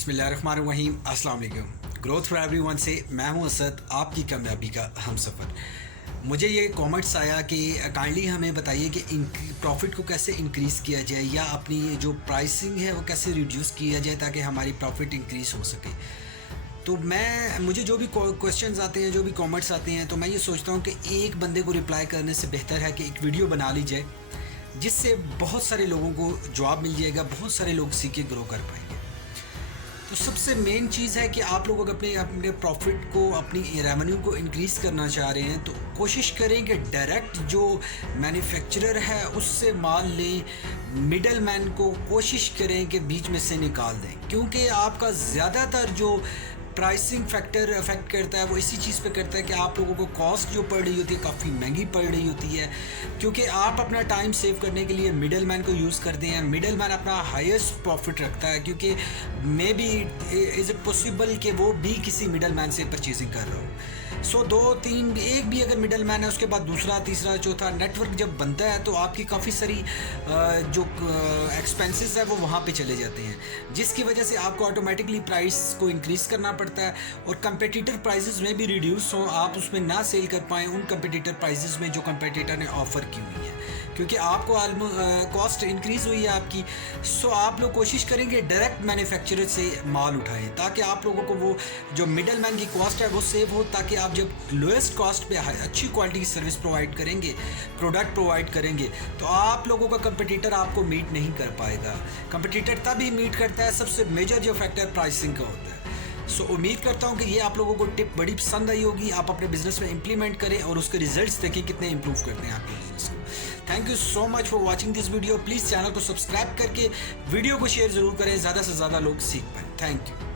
बिस्मिल्लाहिर्रहमानिर्रहीम, अस्सलाम वालेकुम। ग्रोथ फॉर एवरीवन से मैं हूं असद, आपकी कामयाबी का हमसफ़र। मुझे ये कमेंट्स आया कि काइंडली हमें बताइए कि प्रॉफिट को कैसे इंक्रीज़ किया जाए या अपनी जो प्राइसिंग है वो कैसे रिड्यूस किया जाए ताकि हमारी प्रॉफिट इंक्रीज़ हो सके। तो मुझे जो भी क्वेश्चंस आते हैं, जो भी कमेंट्स आते हैं, तो मैं ये सोचता हूँ कि एक बंदे को रिप्लाई करने से बेहतर है कि एक वीडियो बना ली जाए जिससे बहुत सारे लोगों को जवाब मिल जाएगा, बहुत सारे लोग सीख के ग्रो कर पाएंगे। तो सबसे मेन चीज़ है कि आप लोग अपने अपने प्रॉफिट को, अपनी रेवेन्यू को इंक्रीज़ करना चाह रहे हैं तो कोशिश करें कि डायरेक्ट जो मैन्युफैक्चरर है उससे माल लें। मिडल मैन को कोशिश करें कि बीच में से निकाल दें, क्योंकि आपका ज़्यादातर जो प्राइसिंग फैक्टर अफेक्ट करता है वो इसी चीज़ पे करता है कि आप लोगों को कॉस्ट जो पड़ रही होती है काफ़ी महंगी पड़ रही होती है, क्योंकि आप अपना टाइम सेव करने के लिए मिडल मैन को यूज़ करते हैं। मिडल मैन अपना हाईएस्ट प्रॉफिट रखता है, क्योंकि may be is it possible कि वो भी किसी मिडल मैन से परचेजिंग कर रहा हो। सो दो तीन एक भी अगर मिडल मैन है, उसके बाद दूसरा, तीसरा, चौथा नेटवर्क जब बनता है तो आपकी काफ़ी सारी जो एक्सपेंसेस है वो वहाँ पे चले जाते हैं, जिसकी वजह से आपको ऑटोमेटिकली प्राइस को इंक्रीज़ करना पड़ता है और कंपेटिटर प्राइसेस में भी रिड्यूस हो, आप उसमें ना सेल कर पाएँ उन कंपेटिटर प्राइसेस में जो कंपेटिटर ने ऑफ़र की हुई है, क्योंकि आपको कॉस्ट इंक्रीज़ हुई है आपकी। सो आप लोग कोशिश करेंगे डायरेक्ट मैन्युफैक्चरर से माल उठाएं ताकि आप लोगों को वो जो मिडल मैन की कॉस्ट है वो सेव हो, ताकि आप जब लोएस्ट कॉस्ट पे अच्छी क्वालिटी की सर्विस प्रोवाइड करेंगे, प्रोडक्ट प्रोवाइड करेंगे, तो आप लोगों का कंपटीटर आपको मीट नहीं कर पाएगा। कंपटीटर तभी मीट करता है, सबसे मेजर जो फैक्टर प्राइसिंग का होता है। सो उम्मीद करता हूँ कि ये आप लोगों को टिप बड़ी पसंद आई होगी, आप अपने बिजनेस में इंप्लीमेंट करें और उसके रिजल्ट्स देखें कितने इंप्रूव करते हैं आपके बिजनेस को। Thank you so much for watching this video. Please channel को सब्सक्राइब करके वीडियो को शेयर ज़रूर करें, ज़्यादा से ज़्यादा लोग सीख पाएँ। Thank you.